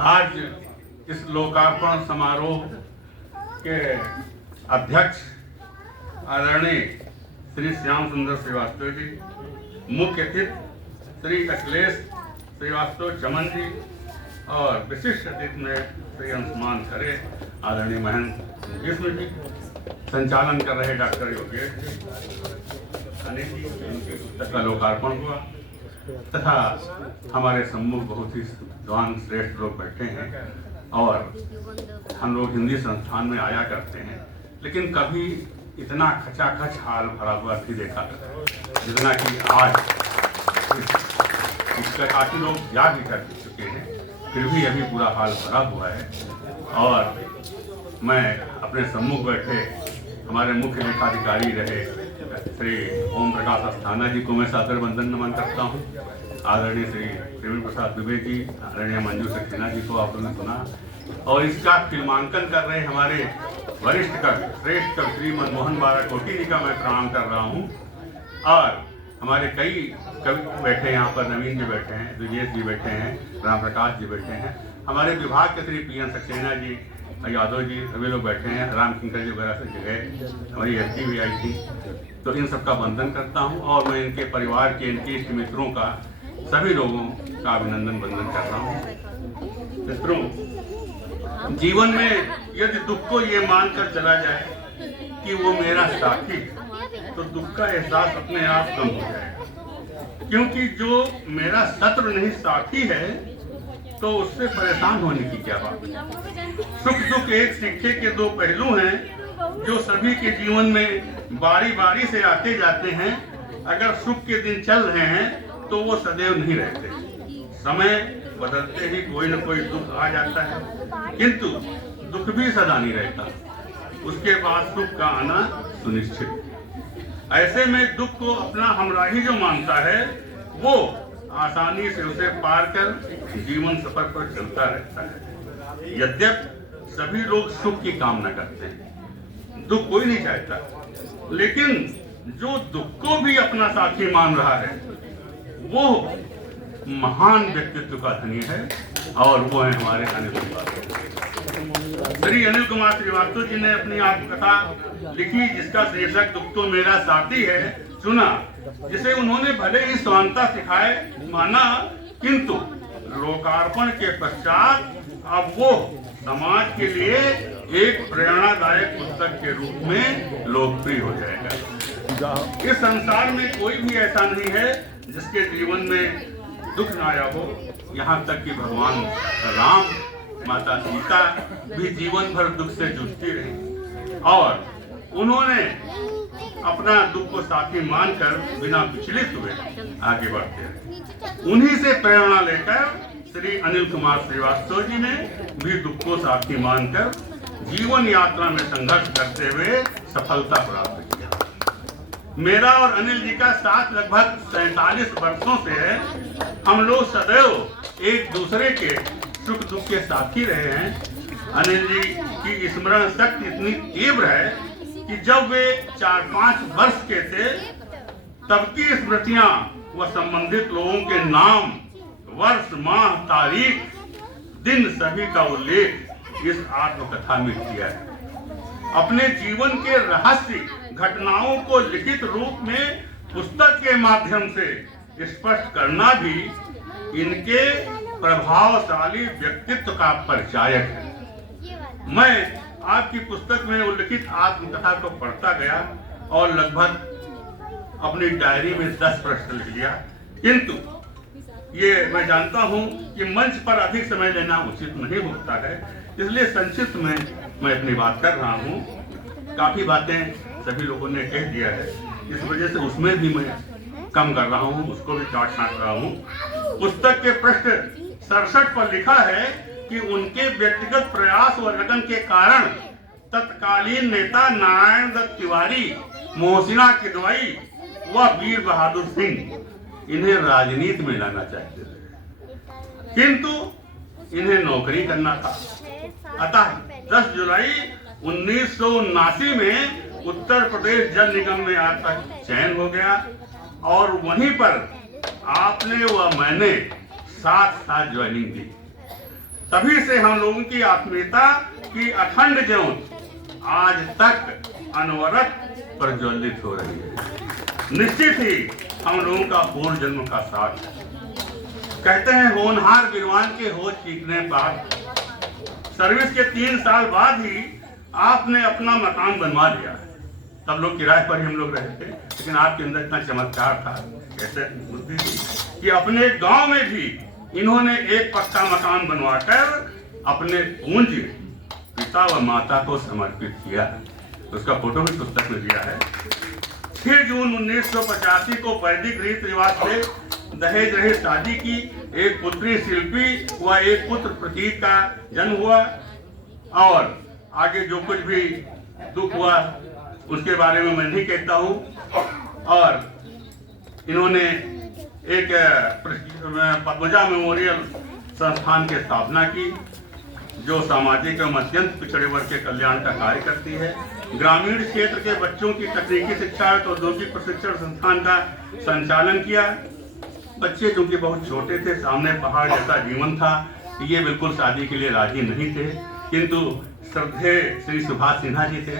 आज इस लोकार्पण समारोह के अध्यक्ष आदरणीय श्री श्याम सुंदर श्रीवास्तव जी, मुख्य अतिथि श्री अखिलेश श्रीवास्तव चमन जी और विशिष्ट अतिथि में श्री अंशुमान खरे, आदरणीय महेंद्र जिस्म जी, संचालन कर रहे डॉक्टर योगेश जी, अनिल जी, उनकी पुस्तक का लोकार्पण हुआ तथा हमारे सम्मुख बहुत ही जवान श्रेष्ठ लोग बैठे हैं। और हम लोग हिंदी संस्थान में आया करते हैं, लेकिन कभी इतना खचाखच हाल भरा हुआ नहीं देखा जितना कि आज। इसका काफ़ी लोग जा भी कर चुके हैं, फिर भी अभी पूरा हाल भरा हुआ है। और मैं अपने सम्मुख बैठे हमारे मुख्य लेखाधिकारी रहे श्री ओम प्रकाश अस्थाना जी को मैं सादर वंदन नमन करता हूँ। आदरणीय श्री प्रवीण प्रसाद दुबे जी, आदरणीय मंजू सक्सेना जी को आप लोगों ने सुना। और इसका फिल्मांकन कर रहे हमारे वरिष्ठ कवि, श्रेष्ठ कवि श्री मनमोहन बाराकोटी जी का मैं प्रणाम कर रहा हूँ। और हमारे कई कवि बैठे हैं यहाँ पर, नवीन जी बैठे हैं, दुर्गेश जी बैठे हैं, राम प्रकाश जी बैठे हैं, हमारे विभाग के श्री पीएन सक्सेना जी, यादव जी, सभी लोग बैठे हैं, राम किंकर जी वगैरह से जगह हमारी एसटी भी आई थी। तो इन सबका वंदन करता हूँ और मैं इनके परिवार के, इनके इष्ट मित्रों का, सभी लोगों का अभिनंदन वंदन कर रहा हूँ। मित्रों, जीवन में यदि दुख को ये मानकर चला जाए कि वो मेरा साथी, तो दुख का एहसास अपने आप कम हो जाएगा। क्योंकि जो मेरा शत्रु नहीं साथी है, तो उससे परेशान होने की क्या बात है। सुख दुख एक सिक्के के दो पहलू हैं, जो सभी के जीवन में बारी बारी से आते जाते हैं। अगर सुख के दिन चल रहे हैं तो वो सदैव नहीं रहते, समय बदलते ही कोई न कोई दुख आ जाता है, किंतु दुख भी सदा नहीं रहता, उसके बाद सुख का आना सुनिश्चित। ऐसे में दुख को अपना हमराही जो मानता है, वो आसानी से उसे पार कर जीवन सफर पर चलता रहता है। यद्यपि सभी लोग सुख की कामना करते हैं, दुख कोई नहीं चाहता, लेकिन जो दुख को भी अपना साथी मान रहा है, वो महान व्यक्तित्व का धनी है, और वो है हमारे अनिल कुमार। श्री अनिल कुमार श्रीवास्तव जी ने अपनी आत्मकथा लिखी, जिसका शीर्षक दुख तो मेरा साथी है सुना, जिसे उन्होंने भले ही स्वांतः सिखाए माना, किंतु लोकार्पण के पश्चात अब वो समाज के लिए एक प्रेरणादायक पुस्तक के रूप में लोकप्रिय हो जाएगा। इस संसार में कोई भी ऐसा नहीं है जिसके जीवन में दुख न आया हो। यहाँ तक कि भगवान राम, माता सीता भी जीवन भर दुख से जूझती रही, और उन्होंने अपना दुख को साथी मानकर बिना विचलित हुए आगे बढ़ते रहे। उन्हीं से प्रेरणा लेकर श्री अनिल कुमार श्रीवास्तव जी ने भी दुख को साथी मानकर जीवन यात्रा में संघर्ष करते हुए सफलता प्राप्त किया। मेरा और अनिल जी का साथ लगभग 47 वर्षों से है। हम लोग सदैव एक दूसरे के सुख दुख के साथी रहे हैं। अनिल जी की स्मरण शक्ति इतनी तीव्र है कि जब वे 4-5 वर्ष के थे, तब की स्मृतियां व संबंधित लोगों के नाम, वर्ष, माह, तारीख, दिन सभी का उल्लेख इस आत्मकथा में किया है। अपने जीवन के रहस्य घटनाओं को लिखित रूप में पुस्तक के माध्यम से स्पष्ट करना भी इनके प्रभावशाली व्यक्तित्व का परिचायक है। मैं आपकी पुस्तक में उल्लिखित आत्मकथा को पढ़ता गया और लगभग अपनी डायरी में 10 प्रश्न लिख लिया, किंतु ये मैं जानता हूं कि मंच पर अधिक समय लेना उचित नहीं होता है, इसलिए संक्षिप्त में मैं अपनी बात कर रहा हूं। काफी बातें सभी लोगों ने कह दिया है, इस वजह से उसमें भी मैं कम कर रहा हूं, उसको भी काट छांट रहा हूं। पुस्तक के पृष्ठ 67 पर लिखा है कि उनके व्यक्तिगत प्रयास व लगन के कारण तत्कालीन नेता नारायण दत्त तिवारी, मोहसिना किदवई व वीर बहादुर सिंह इन्हें राजनीति में लाना चाहते थे, किंतु इन्हें नौकरी करना था। अतः 10 जुलाई 1979 में उत्तर प्रदेश जल निगम में आपका चयन हो गया, और वहीं पर आपने व मैंने साथ साथ ज्वाइनिंग दी। तभी से हम लोगों की आत्मीयता की अखंड ज्योत आज तक अनवरत प्रज्वलित हो रही है। निश्चित ही हम लोगों का पूर्व जन्म का साथ है। कहते हैं होनहार विद्वान के होश सीखने पर सर्विस के 3 साल बाद ही आपने अपना मकान बनवा लिया। तब लोग किराए पर ही हम लोग रहे थे, लेकिन आपके अंदर इतना चमत्कार था, कैसे बुद्धि थी कि अपने गांव में भी इन्होंने एक पक्का मकान बनवाकर अपने पूंज पिता व माता को समर्पित किया। उसका फोटो भी पुस्तक में दिया है। 6 जून 1985 को वैदिक रीति रिवाज से दहेज रहित शादी की। एक पुत्री शिल्पी व एक पुत्र प्रतीक का जन्म हुआ। और आगे जो कुछ भी दुख हुआ उसके बारे में मैं नहीं कहता हूँ। और इन्होंने एक पद्मजा मेमोरियल संस्थान की स्थापना की, जो सामाजिक एवं अत्यंत पिछड़े वर्ग के कल्याण का कार्य करती है। ग्रामीण क्षेत्र के बच्चों की तकनीकी शिक्षा और औद्योगिक प्रशिक्षण संस्थान का संचालन किया। बच्चे जो कि बहुत छोटे थे, सामने पहाड़ जैसा जीवन था, ये बिल्कुल शादी के लिए राजी नहीं थे, किंतु श्रद्धेय श्री सुभाष सिन्हा जी थे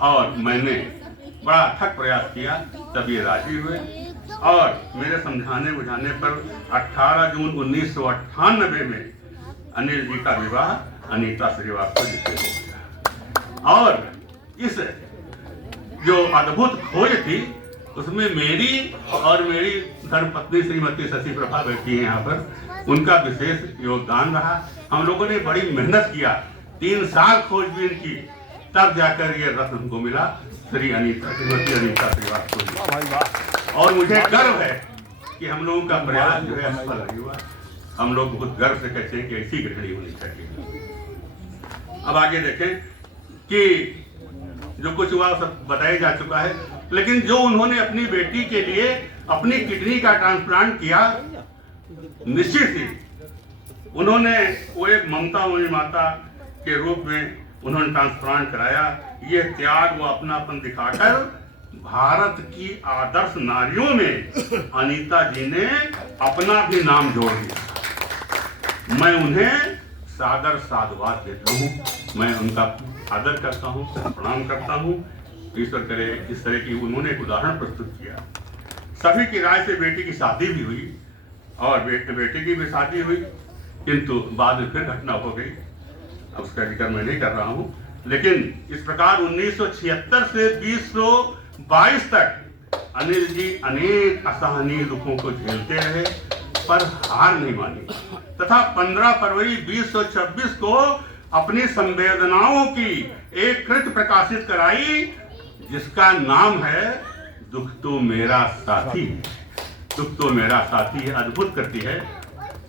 और मैंने बड़ा अथक प्रयास किया, तब ये राजी हुए। और मेरे समझाने बुझाने पर 18 जून 1998 में अनिल जी का विवाह अनीता श्रीवास्तव जी से हो गया। और इस जो अद्भुत खोज थी उसमें मेरी और मेरी धर्मपत्नी श्रीमती शशि प्रभा बैठी है यहाँ पर, उनका विशेष योगदान रहा। हम लोगों ने बड़ी मेहनत किया, 3 साल खोजबीन की, तब जाकर ये रत्न हमको मिला, श्रीमती अनीता श्रीवास्तव जी। और मुझे गर्व है कि हम लोगों का प्रयास जो है सफल नहीं हुआ। हम लोग बहुत गर्व से कहते हैं कि ऐसी गृहिणी होनी चाहिए। अब आगे देखें कि जो कुछ हुआ सब बताया जा चुका है, लेकिन जो उन्होंने अपनी बेटी के लिए अपनी किडनी का ट्रांसप्लांट किया, निश्चित ही उन्होंने वो एक ममतामयी माता के रूप में उन्होंने ट्रांसप्लांट कराया। ये त्याग व अपनापन दिखाकर भारत की आदर्श नारियों में अनीता जी ने अपना भी नाम जोड़ दिया। मैं उन्हें सादर साधुवाद देता हूँ, मैं उनका आदर करता हूँ, प्रणाम करता हूँ। ईश्वर करे इस तरह की उन्होंने एक उदाहरण प्रस्तुत किया। सभी की राय से बेटी की शादी भी हुई और बेटे की भी शादी हुई, किंतु बाद में फिर घटना हो गई। अब उसका जिक्र मैं नहीं कर रहा हूँ, लेकिन इस प्रकार 1976 से 2022 तक अनिल जी अनेक असहनीय दुखों को झेलते रहे, पर हार नहीं मानी तथा 15 फरवरी 2026 को अपनी संवेदनाओं की एक कृति प्रकाशित कराई, जिसका नाम है दुख तो मेरा साथी है। दुख तो मेरा साथी है अद्भुत कृति है,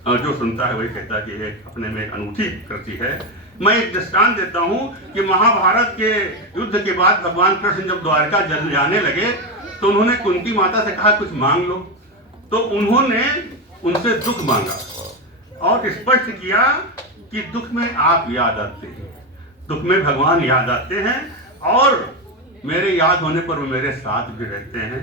और जो सुनता है वही कहता है कि ये अपने में एक अनूठी कृति है। मैं एक दृष्टांत देता हूँ कि महाभारत के युद्ध के बाद भगवान कृष्ण जब द्वारका जाने लगे तो उन्होंने कुंती माता से कहा कुछ मांग लो, तो उन्होंने उनसे दुख मांगा और स्पष्ट किया कि दुख में आप याद आते हैं, दुख में भगवान याद आते हैं, और मेरे याद होने पर वो मेरे साथ भी रहते हैं।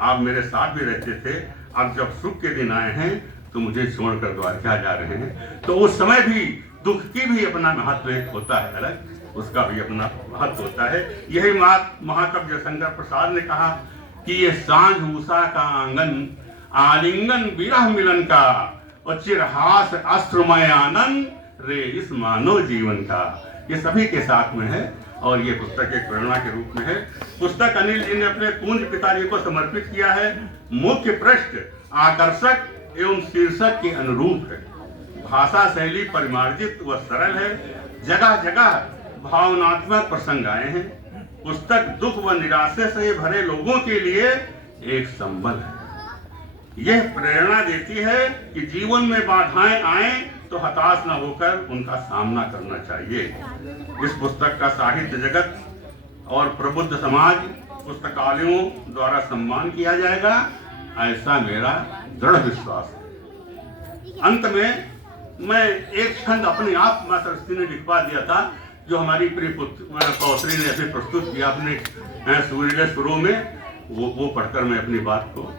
आप मेरे साथ भी रहते थे, अब जब सुख के दिन आए हैं तो मुझे छोड़कर द्वारका जा रहे हैं। तो उस समय भी दुख की भी अपना महत्व होता है, अलग उसका भी अपना महत्व होता है। यही महाकवि जयशंकर प्रसाद ने कहा कि ये सांझ उषा का आंगन, आलिंगन विरह मिलन का, और चिरहास अस्त्रमय आनंद रे इस मानव जीवन का। ये सभी के साथ में है और ये पुस्तक एक प्रेरणा के रूप में है। पुस्तक अनिल जी ने अपने पूज्य पिताजी को समर्पित किया है। मुख्य पृष्ठ आकर्षक एवं शीर्षक के अनुरूप है। भाषा शैली परिमार्जित व सरल है। जगह जगह भावनात्मक प्रसंग आए हैं। पुस्तक दुख व निराशा से भरे लोगों के लिए एक संबल है। यह प्रेरणा देती है कि जीवन में बाधाएं आए तो हताश न होकर उनका सामना करना चाहिए। इस पुस्तक का साहित्य जगत और प्रबुद्ध समाज पुस्तकालयों द्वारा सम्मान किया जाएगा, ऐसा मेरा दृढ़ विश्वास है। अंत में मैं एक छंद अपने आप माँ सरस्वती ने लिखवा दिया था, जो हमारी प्रिय पौत्री ने अभी प्रस्तुत किया अपने सुरीले सुरों में, वो पढ़कर मैं अपनी बात को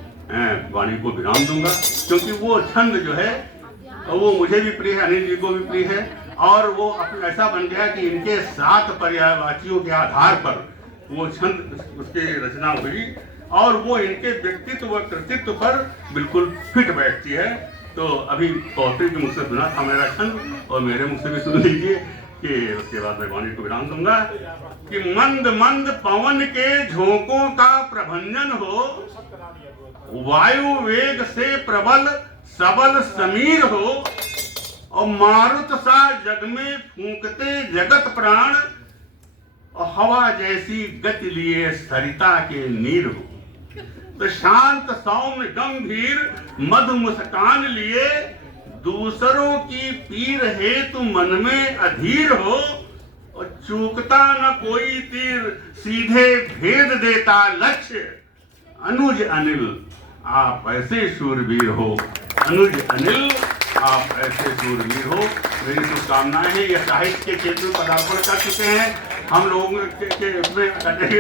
वाणी को विराम दूंगा, क्योंकि वो छंद जो है वो मुझे भी प्रिय है, अनिल जी को भी प्रिय है। और वो ऐसा बन गया कि इनके 7 पर्यायवाचियों के आधार पर वो छंद उसकी रचना हुई और वो इनके व्यक्तित्व व कृतित्व पर बिल्कुल फिट बैठती है। तो अभी पौत्री के मुख से सुना था मेरा छंद और मेरे मुख से भी सुन लीजिए कि उसके बाद मैं वाणी को विराम दूंगा कि मंद मंद पवन के झोंकों का प्रभंजन हो, वायु वेग से प्रबल सबल समीर हो और मारुत सा जग में फूंकते जगत प्राण और हवा जैसी गति लिए सरिता के नीर हो। तो शांत सौम्य गंभीर मधु मुस्कान लिए दूसरों की पीर हेतु मन में अधीर हो और चूकता न कोई तीर सीधे भेद देता लक्ष्य। अनुज अनिल आप ऐसे शूरवीर हो, अनुज अनिल आप ऐसे शूरवीर हो। मेरी शुभकामनाएं हैं। यह साहित्य के क्षेत्र में पदार्पण कर चुके हैं, हम लोगों के उसमें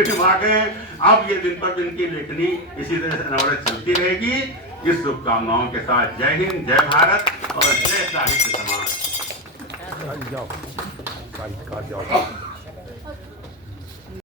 दिमाग हैं। अब ये दिन पर दिन की लेखनी इसी तरह से अनवरत चलती रहेगी। इस शुभकामनाओं के साथ जय हिंद, जय भारत और जय साहित्य समाज।